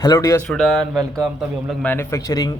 Hello dear student, welcome. तभी हम लोग मैन्युफैक्चरिंग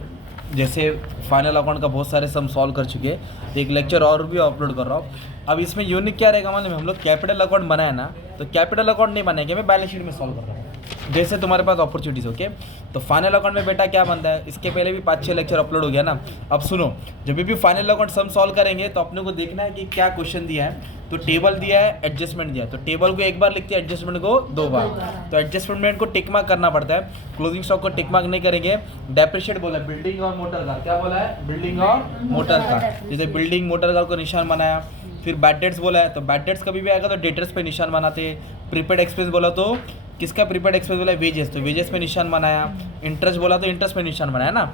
जैसे फाइनल अकाउंट का बहुत सारे सम सॉल्व कर चुके हैं। एक लेक्चर और भी अपलोड कर रहा हूँ। अब इसमें यूनिक क्या रहेगा, मतलब हम लोग कैपिटल अकाउंट बनाए ना, तो कैपिटल अकाउंट नहीं बनाएंगे, मैं बैलेंस शीट में सॉल्व कर रहा हूँ जैसे तुम्हारे पास अपॉर्चुनिटीज़। ओके, तो फाइनल अकाउंट में बेटा क्या बनता है, इसके पहले भी 5-6 लेक्चर अपलोड हो गया ना। अब सुनो, जब भी फाइनल अकाउंट सम सॉल्व करेंगे तो अपने को देखना है कि क्या क्वेश्चन दिया है। तो टेबल दिया है, एडजस्टमेंट दिया है, तो टेबल को एक बार लिखते हैं, एडजस्टमेंट को 2 बार। तो एडजस्टमेंट को टिक मार्क करना पड़ता है, क्लोजिंग स्टॉक को टिक मार्क नहीं करेंगे। डेप्रिशिएट बोला है, बिल्डिंग और मोटर कार। क्या बोला है, बिल्डिंग और मोटर कार। जैसे बिल्डिंग मोटर कार को निशान बनाया। फिर बैड डेट्स बोला है, तो बैड डेट्स कभी भी आएगा तो डेटर्स पे निशान बनाते हैं। प्रीपेड एक्सपेंस बोला तो किसका प्रीपेड एक्सपेंस बोला है, वेजेस, तो वेजेस पे निशान बनाया। इंटरेस्ट बोला तो इंटरेस्ट पे निशान बनाया ना।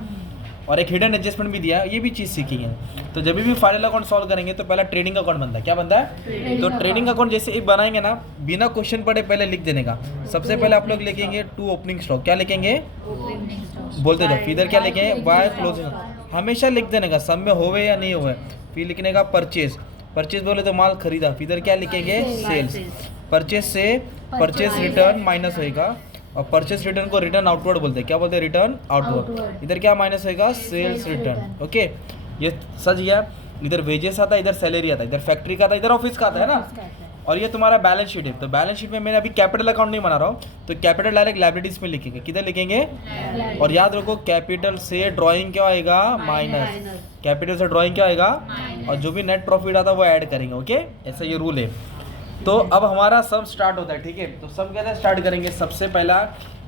और एक हिडन एडजस्टमेंट भी दिया, ये भी चीज़ सीखेंगे। तो जब भी फाइनल अकाउंट सॉल्व करेंगे तो पहला ट्रेडिंग अकाउंट बनता है। क्या बनता है, तो ट्रेडिंग अकाउंट जैसे ही बनाएंगे ना, बिना क्वेश्चन पढ़े पहले लिख देने का। सबसे पहले आप लोग लिखेंगे 2 ओपनिंग स्टॉक। क्या लिखेंगे, बोलते जाओ। इधर क्या लिखेंगे, बाय क्लोजिंग, हमेशा लिख देने का, सब में होवे या नहीं होवे। फिर लिखने का परचेज, परचेज बोले तो माल खरीदा। इधर क्या लिखेंगे, सेल्स। परचेज से परचेज रिटर्न माइनस होएगा, और परचेस रिटर्न को रिटर्न आउटवर्ड बोलते हैं। क्या बोलते हैं, रिटर्न आउटवर्ड। इधर क्या माइनस होएगा, सेल्स रिटर्न। ओके, ये सच गया। इधर वेजेस आता है, इधर सैलरी आता है, इधर फैक्ट्री का आता है, इधर ऑफिस का आता है ना। और ये तुम्हारा बैलेंस शीट है। तो बैलेंस शीट में मैंने अभी कैपिटल अकाउंट नहीं बना रहा हूँ, तो कैपिटल डायरेक्ट लायबिलिटीज में लिखेंगे। किधर लिखेंगे, और याद रखो कैपिटल से ड्राइंग क्या आएगा, माइनस। कैपिटल से ड्राइंग क्या आएगा, और जो भी नेट प्रॉफिट आता है वो ऐड करेंगे। ओके, ऐसा ये रूल है। तो अब हमारा सम स्टार्ट होता है। ठीक है, तो सम कैसे स्टार्ट करेंगे, सबसे पहला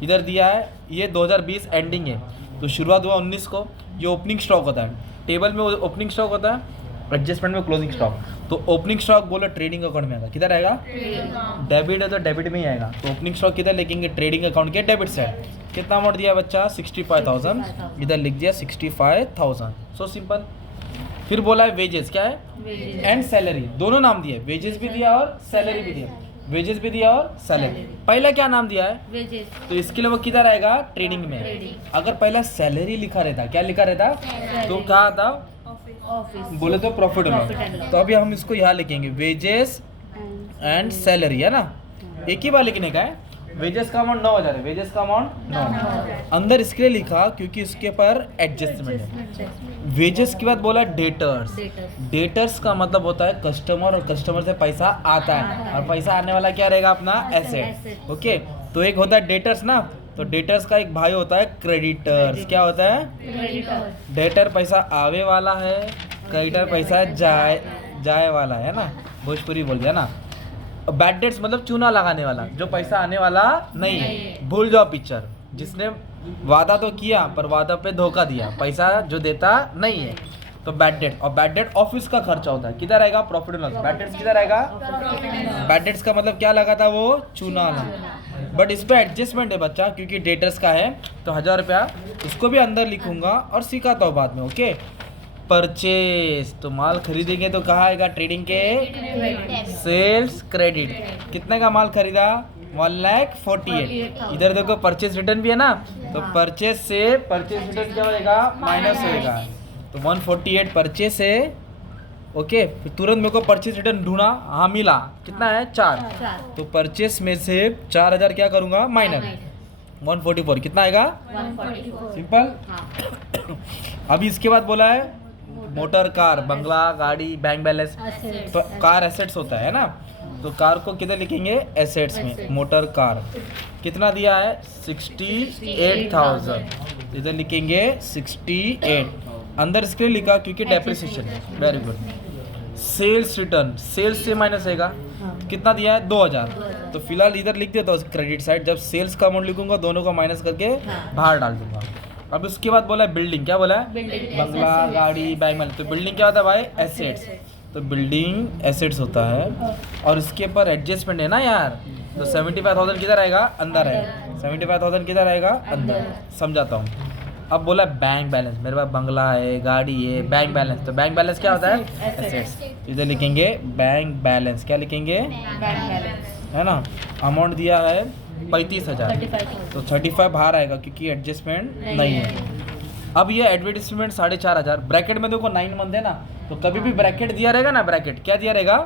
इधर दिया है, ये 2020 एंडिंग है, तो शुरुआत हुआ 19 को। ये ओपनिंग स्टॉक होता है, टेबल में ओपनिंग स्टॉक होता है, एडजस्टमेंट में क्लोजिंग स्टॉक। तो ओपनिंग स्टॉक बोलो ट्रेडिंग अकाउंट में आएगा। किधर आएगा, डेबिट है तो डेबिट में ही आएगा। तो ओपनिंग स्टॉक किधर लिखेंगे, ट्रेडिंग अकाउंट के डेबिट साइड। कितना अमाउंट दिया बच्चा, 65,000, इधर लिख दिया 65,000। So simple. फिर बोला है वेजेस, क्या है, एंड सैलरी, दोनों नाम दिए, वेजेस भी दिया और सैलरी भी दिया। वेजेस भी दिया और सैलरी। पहला क्या नाम दिया है, वेजेस, तो इसके लिए वो किधर आएगा, ट्रेडिंग में। अगर पहला सैलरी लिखा रहता, क्या लिखा रहता, तो क्या आता, ऑफिस बोले तो प्रॉफिट लॉस। तो अभी हम इसको यहाँ लिखेंगे, वेजेस एंड सैलरी, है ना। एक ही बार लिखने का है। वेजेस का अमाउंट 9,000 है, वेजेस का अमाउंट 9,000 अंदर इसके लिए लिखा क्योंकि इसके पर एडजस्टमेंट है। वेजेस के बाद बोला डेटर्स। डेटर्स का मतलब होता है कस्टमर, और कस्टमर से पैसा आता है, और पैसा आने वाला क्या रहेगा, अपना एसेट। ओके, तो एक होता है डेटर्स ना, तो डेटर्स का एक भाई होता है क्रेडिटर्स। क्या होता है, डेटर पैसा आवे वाला है, क्रेडिटर पैसा जाए वाला है ना, भोजपुरी बोल दिया ना। बैड डेट्स मतलब चूना लगाने वाला, जो पैसा आने वाला नहीं है। भूल जाओ पिक्चर, जिसने वादा तो किया पर वादा पे धोखा दिया, पैसा जो देता नहीं है, तो बैड डेट। और बैड डेट ऑफिस का खर्चा होता है, किधर आएगा, profit and loss. Bad debts किधर आएगा, बैड डेट्स का मतलब क्या लगा था, वो चूना लगा। बट इस पे एडजस्टमेंट है बच्चा, क्योंकि डेटर्स का है तो 1,000 रुपया इसको भी अंदर लिखूंगा और सिखाता हूँ बाद में। ओके, परचेज, तो माल खरीदेंगे तो कहाँ आएगा, ट्रेडिंग के सेल्स क्रेडिट। कितने का माल खरीदा, 1,48,000। इधर देखो परचेज रिटर्न भी है ना, तो परचेज से परचेज रिटर्न क्या होएगा, माइनस होएगा। तो 148 परचेज से। ओके, फिर तुरंत मेरे को परचेज रिटर्न ढूंढा, हाँ मिला, कितना है, 4। तो परचेज में से 4,000 क्या करूँगा, माइनस 144, कितना आएगा, 144। सिंपल। अभी इसके बाद बोला है मोटर कार, बंगला, गाड़ी, बैंक बैलेंस। तो कार एसेट्स होता है ना, तो कार को किधर लिखेंगे, एसेट्स में। मोटर कार कितना दिया है, 68,000, इधर लिखेंगे 68। अंदर इसके लिए लिखा क्योंकि डेप्रिसिएशन है। Very good. Sales return, sales से माइनस आएगा, कितना दिया है, 2,000। तो फिलहाल इधर लिख देता हूँ क्रेडिट साइड, जब सेल्स का अमाउंट लिखूंगा दोनों को माइनस करके बाहर डाल दूंगा। अब उसके बाद बोला है बिल्डिंग। क्या बोला है, बंगला, गाड़ी, बैंक बैलेंस। तो बिल्डिंग क्या होता है भाई, एसेट्स। तो बिल्डिंग एसेट्स होता है, और इसके ऊपर एडजस्टमेंट है ना यार, तो 75,000 किधर आएगा, अंदर आएगा। 75,000 किधर आएगा, अंदर। समझाता हूँ। अब बोला बैंक बैलेंस, मेरे पास बंगला है, गाड़ी है, बैंक बैलेंस। तो बैंक बैलेंस क्या होता है, एसेट्स। इधर लिखेंगे बैंक बैलेंस। क्या लिखेंगे, है ना। अमाउंट दिया है 35,000, तो 35 बाहर आएगा क्योंकि एडजस्टमेंट नहीं है। अब ये एडवर्टीजमेंट 4,500, ब्रैकेट में देखो 9 मंथ है ना, तो कभी भी ब्रैकेट दिया रहेगा ना, ब्रैकेट क्या दिया रहेगा,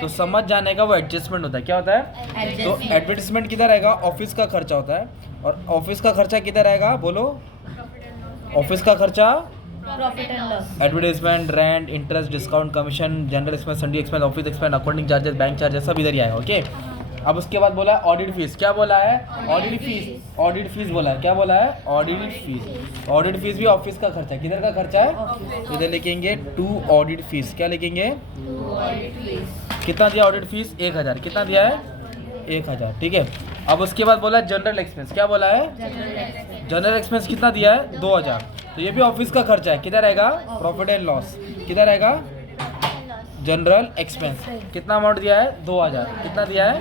तो समझ जाने का वो एडजस्टमेंट होता है। क्या होता है, तो एडवर्टीजमेंट किधर रहेगा, ऑफिस का खर्चा होता है, और ऑफिस का खर्चा किधर आएगा बोलो? ऑफिस का खर्चा profit and loss, advertisement, rent, interest, discount, commission, general expense, Sunday expense, office expense, accounting charges, bank charges सब इधर ही आएगा। ओके, अब उसके बाद बोला ऑडिट फीस। क्या बोला है? Audit fees. ऑडिट फीस बोला है। क्या बोला है? Audit fees. ऑडिट फीस भी ऑफिस का खर्चा है। किधर का खर्चा है? इधर लिखेंगे टू ऑडिट फीस। क्या लिखेंगे? कितना दिया ऑडिट फीस? 1000। कितना दिया है? 1000। ठीक है। अब उसके बाद बोला जनरल एक्सपेंस। क्या बोला है? जनरल एक्सपेंस कितना दिया है? 2000। तो ये भी ऑफिस का खर्चा है। किधर आएगा? Profit and loss. किधर आएगा? General expense. कितना अमाउंट दिया है? 2000। कितना दिया है?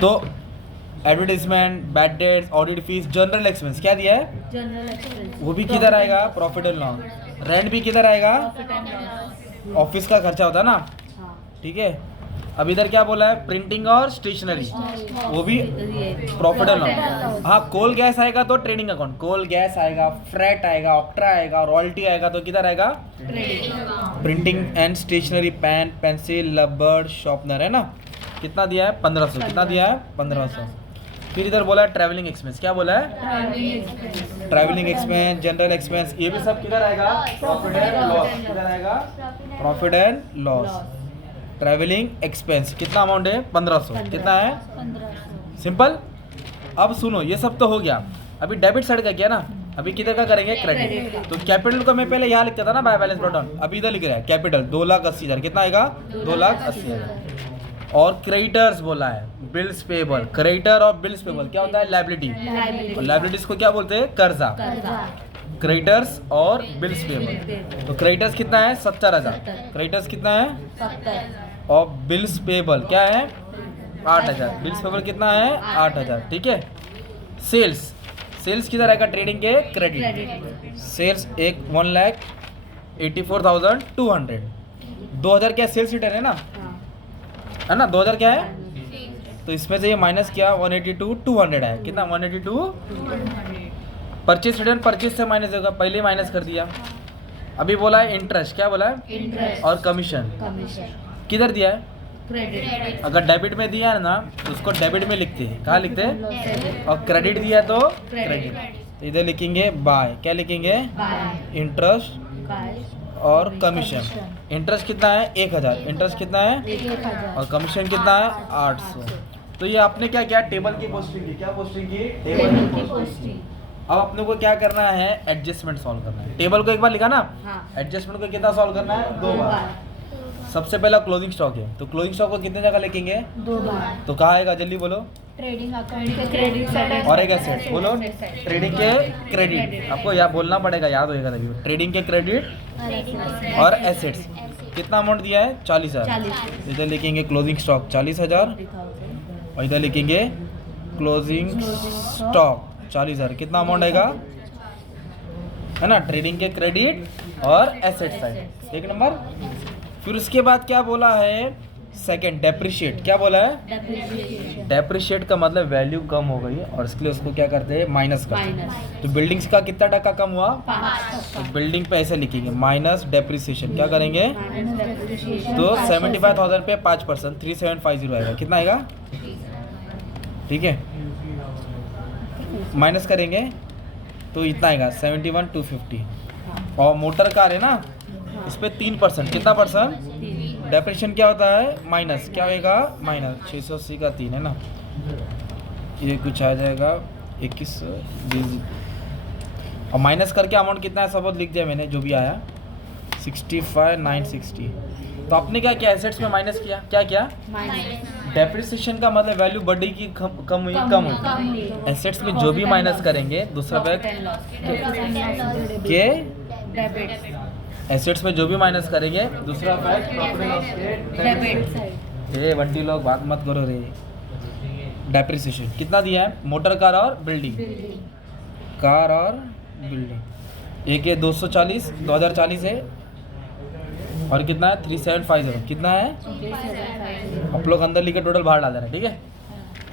तो advertisement, bad debts, audit fees, general expense क्या दिया है? जनरल एक्सपेंस, वो भी किधर आएगा? Profit and loss. रेंट भी किधर आएगा? Profit and loss. ऑफिस का खर्चा होता है ना। हाँ, ठीक है। अब इधर क्या बोला है? प्रिंटिंग और स्टेशनरी, वो भी प्रॉफिट एंड लॉस। हाँ, कोल गैस आएगा तो ट्रेडिंग अकाउंट, कोल गैस आएगा, फ्रेट आएगा, ऑप्ट्रा आएगा, रॉयल्टी आएगा तो किधर आएगा? Printing and stationery, pen, pencil, rubber, sharpener है ना। कितना दिया है? 1500। कितना दिया है? 1500। फिर इधर बोला है ट्रैवलिंग एक्सपेंस। क्या बोला है? ट्रैवलिंग एक्सपेंस, जनरल एक्सपेंस, ये भी सब किधर आएगा? Profit and loss. किधर आएगा? Profit and loss. Travelling expense कितना अमाउंट है? 1500। कितना है? 1500। सिंपल। अब सुनो, ये सब तो हो गया। अभी डेबिट साइड का किया ना, अभी किधर का करेंगे? क्रेडिट। तो कैपिटल को मैं पहले यहाँ लिखता था ना, बाय बैलेंस ब्रॉट डाउन, अभी इधर लिख रहा है कैपिटल 2,80,000। कितना आएगा? 2,80,000। और क्रेडिटर्स बोला है, बिल्स पेबल। क्रेडिटर और बिल्स पेबल क्या होता है? लायबिलिटी। और लायबिलिटीज को क्या बोलते हैं? कर्जा। क्रेडिटर्स और बिल्स पेबल। तो क्रेडिटर्स कितना है? 70,000। क्रेडिटर्स कितना है? 70। और बिल्स पेबल क्या है? 8,000। बिल्स पेबल कितना है? 8,000। ठीक है। सेल्स, सेल्स किधर आएगा? ट्रेडिंग के क्रेडिट। सेल्स 1,84,200। 2000 क्या सेल्स रिटर्न है ना, है ना? 2000 क्या है? तो इसमें से ये माइनस किया 182,200 है। कितना? 182। परचेस रिटर्न, परचेस से माइनस होगा, पहले ही माइनस कर दिया। अभी बोला है इंटरेस्ट। क्या बोला है? इंटरेस्ट और कमीशन किधर दिया है? क्रेडिट। अगर डेबिट में दिया है ना तो उसको डेबिट में लिखते हैं। कहाँ लिखते हैं? और क्रेडिट दिया तो क्रेडिट। तो इधर लिखेंगे बाय। क्या लिखेंगे? इंटरेस्ट और कमीशन। इंटरेस्ट कितना है? 1000। इंटरेस्ट कितना है? 1000। और कमीशन कितना है? 800। तो ये आपने क्या किया? टेबल की पोस्टिंग की। क्या पोस्टिंग की? टेबल की पोस्टिंग। अब अपने को क्या करना है? एडजस्टमेंट सॉल्व करना है। टेबल को एक बार लिखा ना, हाँ। एडजस्टमेंट को कितना सॉल्व करना है? 2 बार। सबसे पहला क्लोजिंग स्टॉक है, तो क्लोजिंग स्टॉक को कितने जगह लिखेंगे? 2 बार। तो कहाँ आएगा? जल्दी बोलो। ट्रेडिंग अकाउंट के क्रेडिट साइड और एक एसेट बोलो। ट्रेडिंग के क्रेडिट, आपको याद बोलना पड़ेगा, याद होएगा तभी। ट्रेडिंग के क्रेडिट और एसेट्स। कितना अमाउंट दिया है? 40,000। इधर लिखेंगे क्लोजिंग स्टॉक 40,000 और इधर लिखेंगे क्लोजिंग स्टॉक 40,000। कितना अमाउंट आएगा? है ना, ट्रेडिंग के क्रेडिट और एसेट साइड। एक नंबर। फिर उसके बाद क्या बोला है? Second, depreciate. क्या बोला है? डेप्रिशिएट का मतलब वैल्यू कम हो गई और इसके लिए उसको क्या करते हैं? माइनस करते हैं। तो बिल्डिंग्स का कितना टका कम हुआ? 5। तो बिल्डिंग पे ऐसे लिखेंगे माइनस डेप्रिसिएशन। क्या करेंगे? तो 75,000 पे 5%, 3750 आएगा। कितना आएगा? ठीक है, माइनस करेंगे तो इतना आएगा 71,250। और मोटर कार है ना, इस पे 3%। कितना परसेंट? डेप्रिसिएशन क्या होता है? माइनस। क्या होएगा? माइनस 680 का 3 है ना, ये कुछ आ जाएगा 2120। और माइनस करके अमाउंट कितना है सब लिख दिया मैंने, जो भी आया 65,960। तो आपने क्या किया? एसेट्स में माइनस किया। क्या किया? डेप्रिसिएशन का मतलब वैल्यू बढ़ी की कम हुई? कम हुई। एसेट्स में जो भी माइनस करेंगे दूसरा बैग के एसेट्स में जो भी माइनस करेंगे दूसरा फैक्ट प्रॉफिट एंड लॉस के डेबिट। ये बंटी लोग बात मत करो रे। डेप्रिसिएशन कितना दिया है? मोटर कार और बिल्डिंग, कार और बिल्डिंग। एक है 240, 2040 है और कितना है? 3750। कितना है? आप लोग अंदर लिखे टोटल बाहर डाल देना। ठीक है,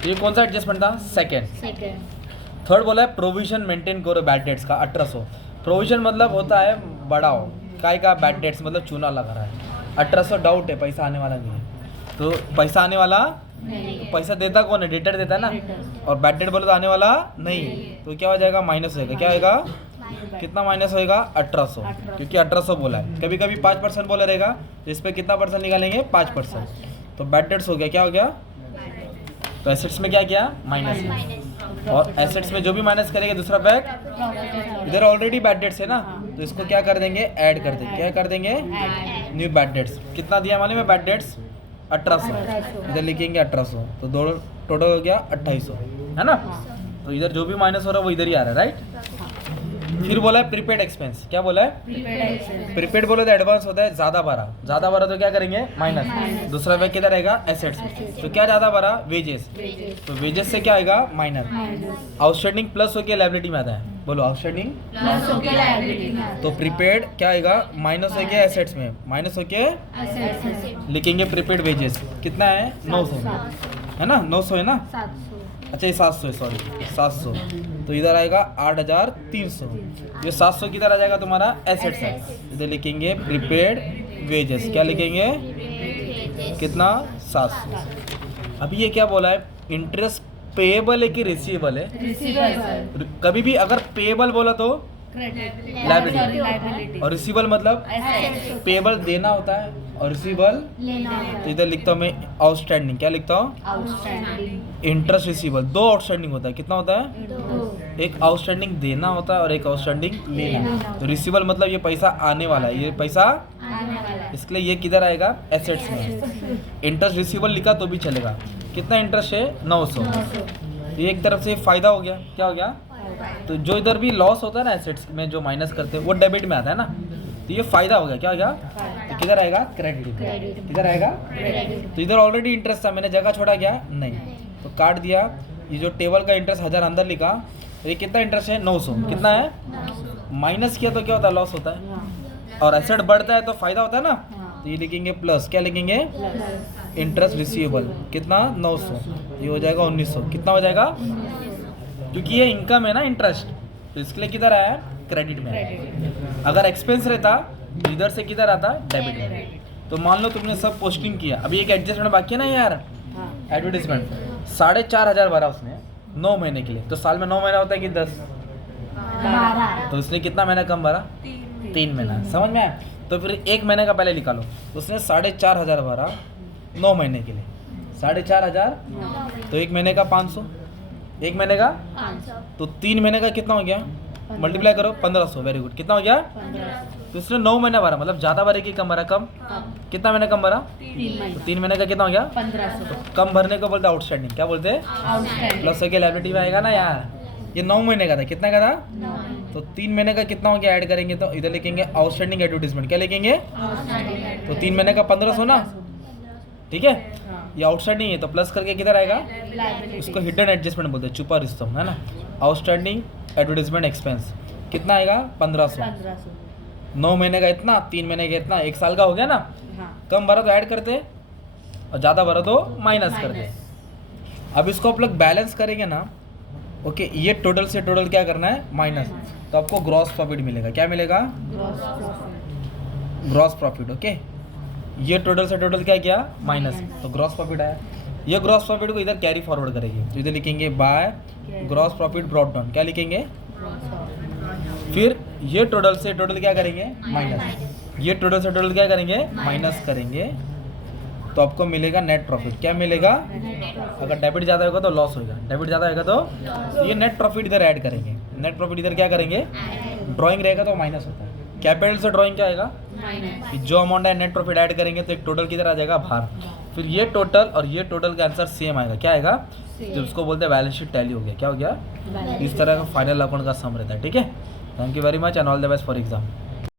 तो ये कौन सा एडजस्टमेंट था? सेकेंड। थर्ड बोला है प्रोविजन मेंटेन करो बैड डेट्स का 1800। प्रोविजन मतलब होता है बढ़ाओ, काय का? बैड डेट्स मतलब चूना लगा रहा है। 1800 डाउट है, पैसा आने वाला नहीं है, तो पैसा आने वाला नहीं तो पैसा देता कौन है? डेटर देता है ना। Debtors। और बैड डेट बोले तो आने वाला नहीं, तो क्या हो जाएगा? माइनस होएगा। क्या होएगा? कितना माइनस होएगा? 1800, 1800। क्योंकि 1800 बोला है। कभी कभी 5% बोला रहेगा, तो इस पर कितना परसेंट निकालेंगे? 5%। तो बैड डेट्स हो गया। क्या हो गया? तो एसेट्स में क्या किया? माइनस। और एसेट्स में जो भी माइनस करेंगे दूसरा बैग, इधर ऑलरेडी बैड डेट्स है ना, तो इसको क्या कर देंगे? ऐड कर देंगे। क्या कर देंगे? New bad debts. कितना दिया मालूम है? बैड डेट्स 1800, इधर लिखेंगे 1800, तो दो टोटल हो गया 2800, है ना। तो इधर जो भी माइनस हो रहा है वो इधर ही आ रहा है, राइट। फिर बोला है प्रीपेड एक्सपेंस। क्या बोला है? प्रीपेड बोले तो एडवांस होता है ज़्यादा भरा। ज़्यादा भरा तो क्या करेंगे? माइनस। दूसरा बैग किधर रहेगा? एसेट्स में। तो क्या ज़्यादा भरा? वेजेस। तो वेजेस से क्या आएगा? माइनस। आउटस्टैंडिंग प्लस होके लायबिलिटी में आता है। बोलो आउटस्टैंडिंग। तो प्रीपेड क्या आएगा? माइनस हो गया एसेट्स में, माइनस हो के लिखेंगे प्रीपेड वेजेस। कितना है? 900 है ना, 900 है ना। अच्छा ये 700 है, सॉरी 700। तो इधर आएगा 8300। ये 700 किधर आ जाएगा तुम्हारा? एसेट्स है। इधर लिखेंगे प्रीपेड वेजेस। क्या लिखेंगे? कितना? 700। अभी ये क्या बोला है? इंटरेस्ट पेएबल है कि रिसीवेबल है? कभी भी अगर पेएबल बोला तो लायबिलिटी, और रिसीवेबल मतलब पेएबल देना होता है, और रिसीवेबल तो इधर लिखता हूँ मैं आउटस्टैंडिंग। क्या लिखता हूँ? Interest receivable. दो आउटस्टैंडिंग होता है। कितना होता है? एक आउटस्टैंडिंग देना होता है और एक आउटस्टैंडिंग लेना। तो रिसीवेबल मतलब ये पैसा आने वाला है, ये पैसा, इसलिए ये किधर आएगा? एसेट्स में। इंटरेस्ट रिसीवेबल लिखा तो भी चलेगा। कितना इंटरेस्ट है? 900। ये एक तरफ से फायदा हो गया। क्या हो गया? तो जो इधर भी लॉस होता है ना एसेट्स में, जो माइनस करते हैं वो डेबिट में आता है ना, तो ये फायदा हो गया। क्या हो गया? तो किधर आएगा? क्रेडिट में। किधर आएगा? तो इधर ऑलरेडी इंटरेस्ट था, मैंने जगह छोड़ा क्या? नहीं, तो काट दिया। ये जो टेबल का इंटरेस्ट 1000 अंदर लिखा, तो ये कितना इंटरेस्ट है? 900। कितना है? माइनस किया तो क्या होता है? लॉस होता है। और एसेट बढ़ता है तो फायदा होता है ना, तो ये लिखेंगे प्लस। क्या लिखेंगे? Interest receivable. कितना? 900। ये हो जाएगा 1900। कितना हो जाएगा? क्योंकि ये इनकम है ना, इंटरेस्ट, तो इसके लिए किधर आया? क्रेडिट में आया। अगर एक्सपेंस रहता तो इधर से किधर आता? डेबिट में। तो मान लो तुमने सब पोस्टिंग किया, अभी एक एडजस्टमेंट बाकी है ना यार, एडवर्टीजमेंट 4500 भरा उसने 9 महीने के लिए। तो साल में 9 महीना होता है कि 10? 12। तो उसने कितना महीना कम भरा? 3 महीना। समझ में आया? तो फिर 1 महीने का पहले निकालो। तो उसने 4500 भरा 9 महीने के लिए। 4500 तो 1 महीने का 500, 1 महीने का, तो 3 महीने का कितना हो गया? मल्टीप्लाई करो 1500। Very good. कितना हो गया? तो उसने 9 महीने भरा, मतलब ज़्यादा भरे कि कम भरा? कम। कितना महीने कम भरा? 3 महीने का कितना हो गया? 1500। कम भरने को बोलते आउटस्टैंडिंग। क्या बोलते हैं? प्लस होके लायबिलिटी में आएगा ना यार। ये 9 महीने का था। कितना का था? तो 3 महीने का कितना हो गया? ऐड करेंगे तो इधर लिखेंगे आउटस्टैंडिंग एडवर्टीजमेंट। क्या लिखेंगे? तो 3 महीने का 1500 ना, ठीक है। ये आउटस्टैंडिंग है तो प्लस करके किधर आएगा? उसको हिडन एडजस्टमेंट बोलते हैं, छुपा रिश्ता, है ना। आउटस्टैंडिंग एडवर्टीजमेंट एक्सपेंस कितना आएगा? 1500। 9 महीने का इतना, 3 महीने का इतना, 1 साल का हो गया ना। कम भरा तो ऐड करते और ज़्यादा भरा तो माइनस करते। अब इसको आप लोग बैलेंस करेंगे ना, ओके, ये टोटल से टोटल क्या करना है? माइनस। तो आपको ग्रॉस प्रॉफिट मिलेगा। क्या मिलेगा? Gross profit. ओके, ये टोटल से टोटल क्या किया? माइनस, तो ग्रॉस प्रॉफिट आया। ये ग्रॉस प्रॉफिट को इधर कैरी फॉरवर्ड करेंगे, तो इधर लिखेंगे by gross profit brought down. क्या लिखेंगे? फिर ये टोटल से टोटल क्या करेंगे? माइनस। ये टोटल से टोटल क्या करेंगे? माइनस करेंगे, तो आपको मिलेगा नेट प्रॉफिट। क्या मिलेगा? अगर डेबिट ज़्यादा होगा तो लॉस होगा, डेबिट ज़्यादा होगा तो ये नेट प्रॉफिट इधर ऐड करेंगे। नेट प्रॉफिट इधर क्या करेंगे? ड्राइंग रहेगा तो माइनस होता है। कैपिटल से ड्राइंग क्या आएगा? कि जो अमाउंट है नेट प्रॉफिट ऐड करेंगे तो एक टोटल किधर आ जाएगा? बाहर। फिर ये टोटल और ये टोटल का आंसर सेम आएगा। क्या आएगा? जो उसको बोलते हैं बैलेंस शीट टैली हो गया। क्या हो गया? इस तरह का फाइनल अकाउंट का सम रहता है। ठीक है, thank you very much and all the best for exam.